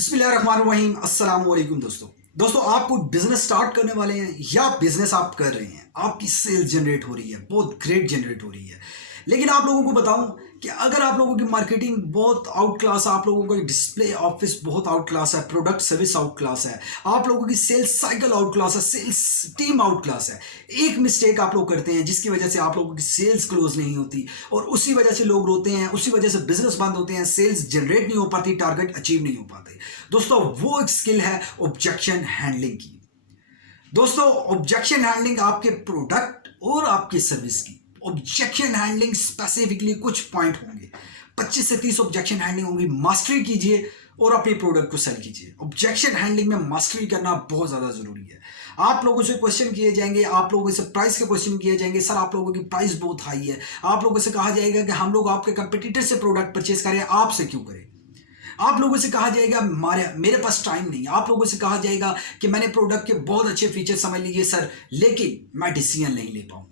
बिस्मिल्लाहिर्रहमानिर्रहीम। अस्सलाम वालेकुम दोस्तों आप कोई बिजनेस स्टार्ट करने वाले हैं या बिजनेस आप कर रहे हैं, आपकी सेल्स जनरेट हो रही है, बहुत ग्रेट जनरेट हो रही है। लेकिन आप लोगों को बताऊं कि अगर आप लोगों की मार्केटिंग बहुत आउट क्लास है, आप लोगों का डिस्प्ले ऑफिस बहुत आउट क्लास है, प्रोडक्ट सर्विस आउट क्लास है, आप लोगों की सेल्स साइकिल आउट क्लास है, सेल्स टीम आउट क्लास है, एक मिस्टेक आप लोग करते हैं जिसकी वजह से आप लोगों की सेल्स क्लोज नहीं होती और उसी वजह से लोग रोते हैं, उसी वजह से बिजनेस बंद होते हैं, सेल्स जनरेट नहीं हो पाती, टारगेट अचीव नहीं हो पाते। दोस्तों वो एक स्किल है ऑब्जेक्शन हैंडलिंग की। दोस्तों ऑब्जेक्शन हैंडलिंग आपके प्रोडक्ट और आपकी सर्विस की ऑब्जेक्शन हैंडलिंग स्पेसिफिकली कुछ पॉइंट होंगे, 25 से 30 ऑब्जेक्शन हैंडलिंग होंगी। मास्टरी कीजिए और अपने प्रोडक्ट को सेल कीजिए। ऑब्जेक्शन हैंडलिंग में मास्टरी करना बहुत ज़्यादा ज़रूरी है। आप लोगों से क्वेश्चन किए जाएंगे, आप लोगों से प्राइस के क्वेश्चन किए जाएंगे, सर आप लोगों की प्राइस बहुत हाई है। आप लोगों से कहा जाएगा कि हम लोग आपके कंपटीटर से प्रोडक्ट परचेज करें, आपसे क्यों करें। आप लोगों से कहा जाएगा मेरे पास टाइम नहीं। आप लोगों से कहा जाएगा कि मैंने प्रोडक्ट के बहुत अच्छे फीचर समझ लीजिए सर, लेकिन मैं डिसीजन नहीं ले पाऊंगा।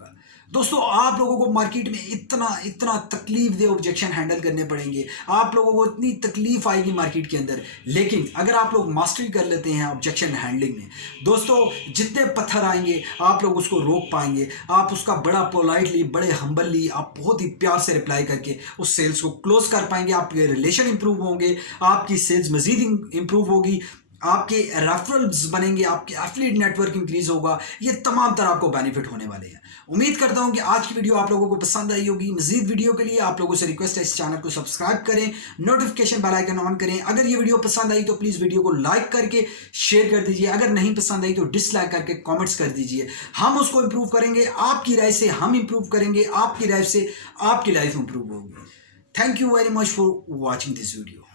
दोस्तों आप लोगों को मार्केट में इतना इतना तकलीफ दे ऑब्जेक्शन हैंडल करने पड़ेंगे, आप लोगों को इतनी तकलीफ आएगी मार्केट के अंदर। लेकिन अगर आप लोग मास्टरी कर लेते हैं ऑब्जेक्शन हैंडलिंग में, दोस्तों जितने पत्थर आएंगे आप लोग उसको रोक पाएंगे। आप उसका बड़ा पोलाइटली, बड़े हम्बली, आप बहुत ही प्यार से रिप्लाई करके उस सेल्स को क्लोज कर पाएंगे। आपके रिलेशन इंप्रूव होंगे, आपकी सेल्स मजीद इंप्रूव होगी, आपके रेफरल्स बनेंगे, आपके एफिलिएट नेटवर्क इंक्रीज होगा। ये तमाम तरह आपको बेनिफिट होने वाले हैं। उम्मीद करता हूं कि आज की वीडियो आप लोगों को पसंद आई होगी। मजीद वीडियो के लिए आप लोगों से रिक्वेस्ट है, इस चैनल को सब्सक्राइब करें, नोटिफिकेशन बेल आइकन ऑन करें। अगर ये वीडियो पसंद आई तो प्लीज वीडियो को लाइक करके शेयर कर दीजिए। अगर नहीं पसंद आई तो डिसलाइक करके कॉमेंट्स कर दीजिए। हम उसको इंप्रूव करेंगे, आपकी राय से हम इंप्रूव करेंगे, आपकी राय से आपकी लाइफ इंप्रूव होगी। Thank you very much for watching this video.